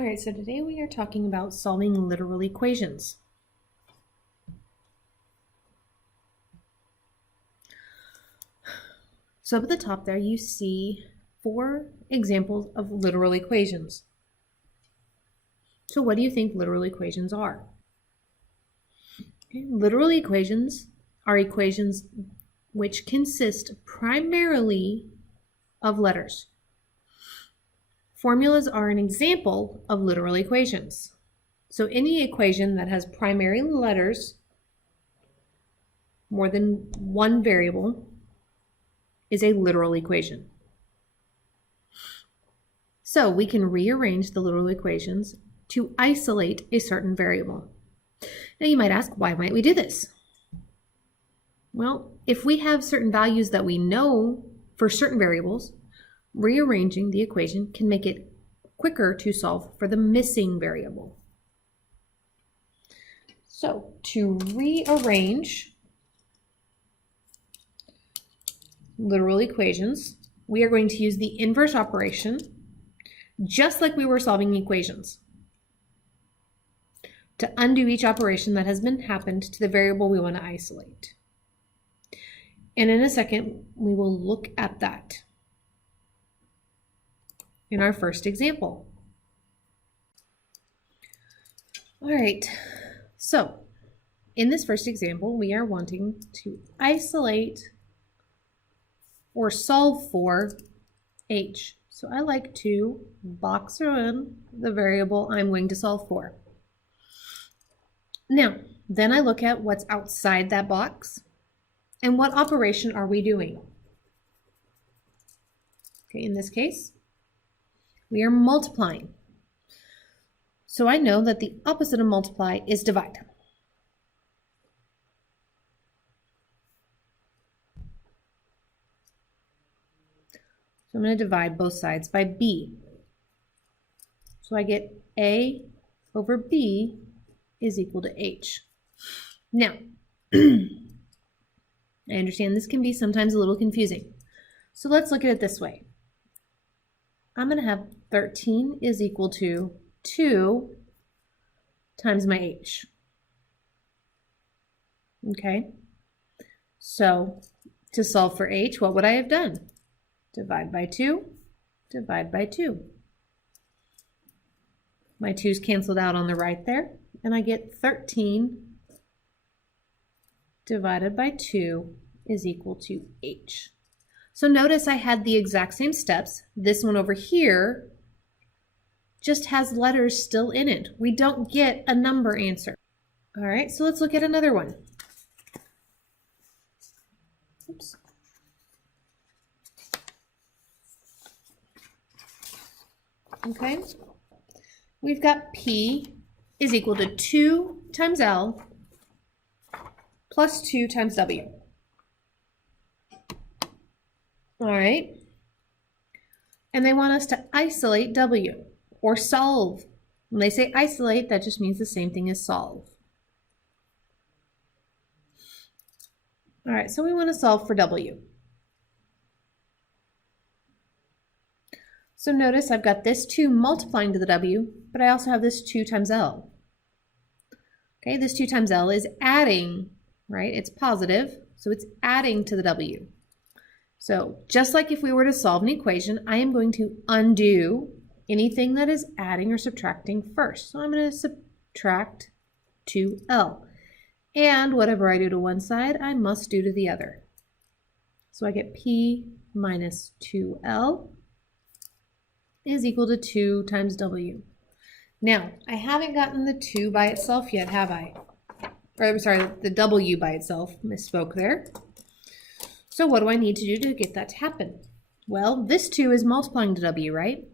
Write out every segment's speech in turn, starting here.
All right, so today we are talking about solving literal equations. So up at the top there, you see 4 examples of literal equations. So what do you think literal equations are? Okay, literal equations are equations which consist primarily of letters. Formulas are an example of literal equations. So any equation that has primary letters, more than one variable, is a literal equation. So we can rearrange the literal equations to isolate a certain variable. Now you might ask, why might we do this? Well, if we have certain values that we know for certain variables, rearranging the equation can make it quicker to solve for the missing variable. So to rearrange literal equations, we are going to use the inverse operation, just like we were solving equations, to undo each operation that has happened to the variable we want to isolate. And in a second, we will look at that in our first example. All right, so in this first example, we are wanting to isolate or solve for h. So I like to box in the variable I'm going to solve for. Now, then I look at what's outside that box and what operation are we doing. Okay, in this case, we are multiplying. So I know that the opposite of multiply is divide. So I'm going to divide both sides by b. So I get a over b is equal to h. Now, I understand this can be sometimes a little confusing. So let's look at it this way. I'm going to have 13 is equal to 2 times my h. Okay, so to solve for h, what would I have done? Divide by 2, divide by 2. My 2's canceled out on the right there, and I get 13 divided by 2 is equal to h. So notice I had the exact same steps. This one over here just has letters still in it. We don't get a number answer. All right, so let's look at another one. Oops. Okay, we've got P is equal to 2 times L plus 2 times W. All right, and they want us to isolate W or solve. When they say isolate, that just means the same thing as solve. All right, so we want to solve for W. So notice I've got this 2 multiplying to the W, but I also have this 2 times L. Okay, this 2 times L is adding, right? It's positive, so it's adding to the W. So just like if we were to solve an equation, I am going to undo anything that is adding or subtracting first. So I'm going to subtract 2L. And whatever I do to one side, I must do to the other. So I get P minus 2L is equal to 2 times W. Now, I haven't gotten the 2 by itself yet, have I? Or, I'm sorry, the W by itself. Misspoke there. So what do I need to do to get that to happen? Well, this 2 is multiplying to W, right?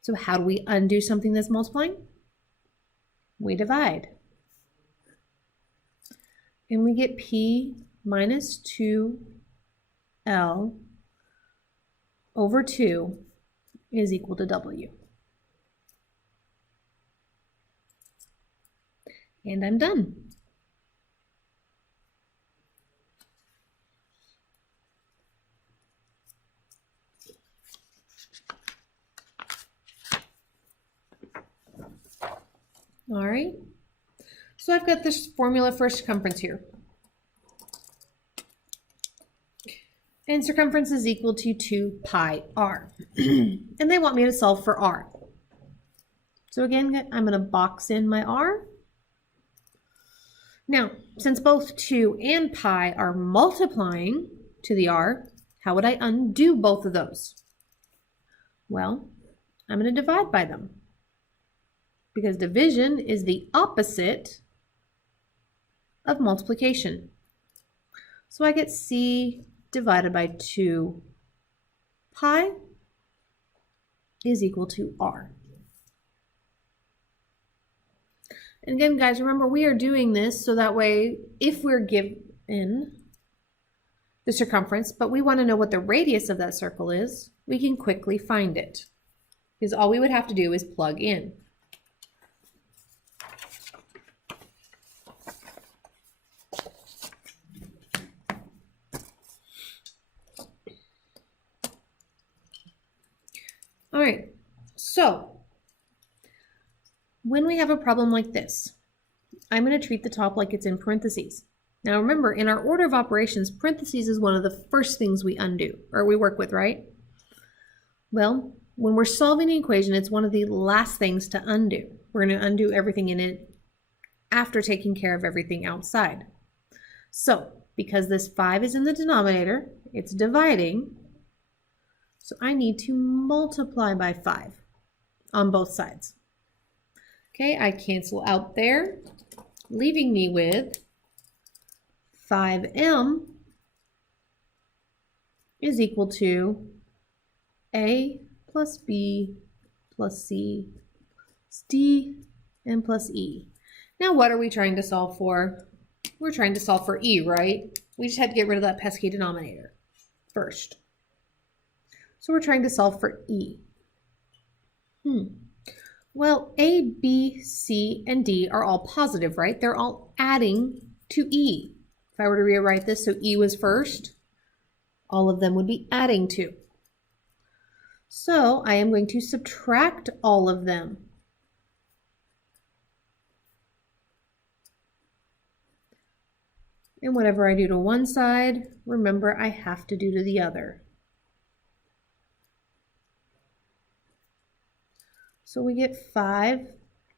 So how do we undo something that's multiplying? We divide. And we get P minus 2L over 2 is equal to W. And I'm done. All right. So I've got this formula for circumference here. And circumference is equal to 2 pi r. And they want me to solve for r. So again, I'm going to box in my r. Now, since both 2 and pi are multiplying to the r, how would I undo both of those? Well, I'm going to divide by them, because division is the opposite of multiplication. So I get c divided by 2 pi is equal to r. And again, guys, remember we are doing this so that way if we're given the circumference, but we want to know what the radius of that circle is, we can quickly find it. Because all we would have to do is plug in. All right, so when we have a problem like this, I'm going to treat the top like it's in parentheses. Now remember, in our order of operations, parentheses is one of the first things we undo, or we work with, right? Well, when we're solving an equation, it's one of the last things to undo. We're going to undo everything in it after taking care of everything outside. So, because this 5 is in the denominator, it's dividing. So I need to multiply by 5 on both sides. Okay, I cancel out there, leaving me with 5m is equal to a plus b plus c plus d and plus e. Now what are we trying to solve for? We're trying to solve for e, right? We just had to get rid of that pesky denominator first. So we're trying to solve for e. Well, a, b, c, and d are all positive, right? They're all adding to e. If I were to rewrite this so e was first, all of them would be adding to. So I am going to subtract all of them. And whatever I do to one side, remember I have to do to the other. So we get 5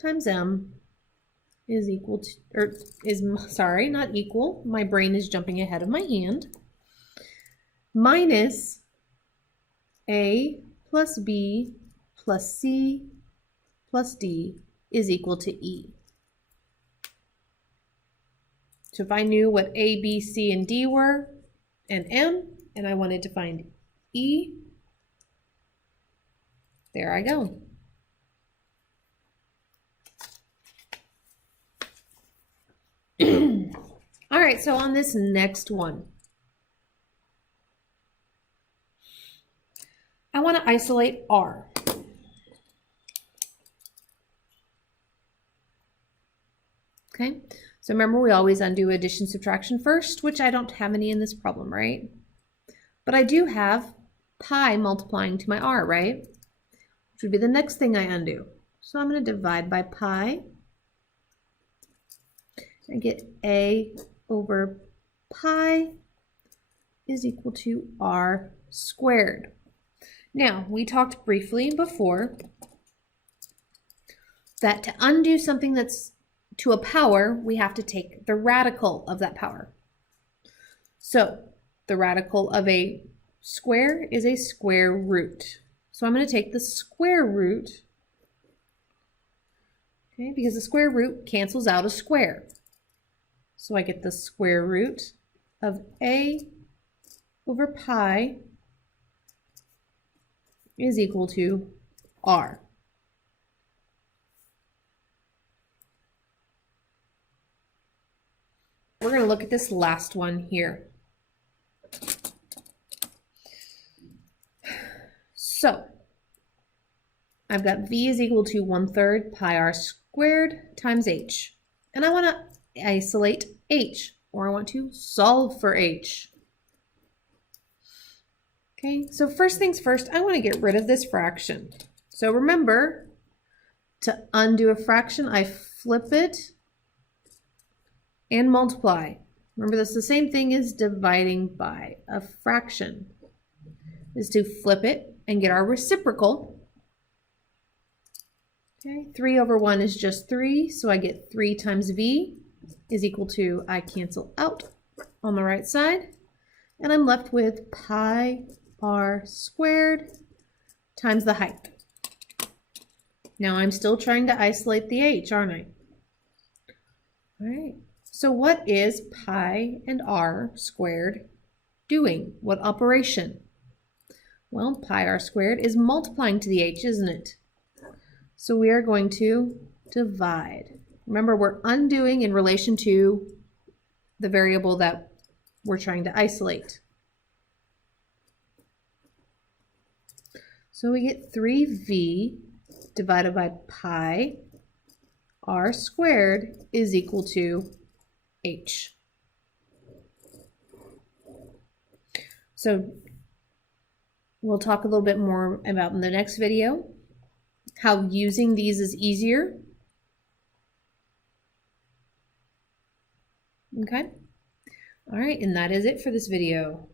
times m is equal to, or is, sorry, not equal. My brain is jumping ahead of my hand. Minus a plus b plus c plus d is equal to e. So if I knew what a, b, c, and d were, and m, and I wanted to find e, there I go. All right, so on this next one, I want to isolate r. Okay, so remember we always undo addition, subtraction first, which I don't have any in this problem, right? But I do have pi multiplying to my r, right? Which would be the next thing I undo. So I'm going to divide by pi. I get a over pi is equal to r squared. Now, we talked briefly before that to undo something that's to a power, we have to take the radical of that power. So the radical of a square is a square root. So I'm going to take the square root, okay, because the square root cancels out a square. So I get the square root of a over pi is equal to r. We're going to look at this last one here. So I've got v is equal to 1/3 pi r squared times h. And I want to isolate h, or I want to solve for h. Okay, so first things first, I want to get rid of this fraction. So remember, To undo a fraction, I flip it and multiply. Remember, that's the same thing as dividing by. A fraction is to flip it and get our reciprocal. Okay, 3 over 1 is just 3, so I get 3 times v is equal to, I cancel out on the right side, and I'm left with pi r squared times the height. Now I'm still trying to isolate the h, aren't I? All right, so what is pi and r squared doing? What operation? Well, pi r squared is multiplying to the h, isn't it? So we are going to divide. Remember, we're undoing in relation to the variable that we're trying to isolate. So we get 3v divided by pi r squared is equal to h. So we'll talk a little bit more about in the next video how using these is easier. Okay. All right, and that is it for this video.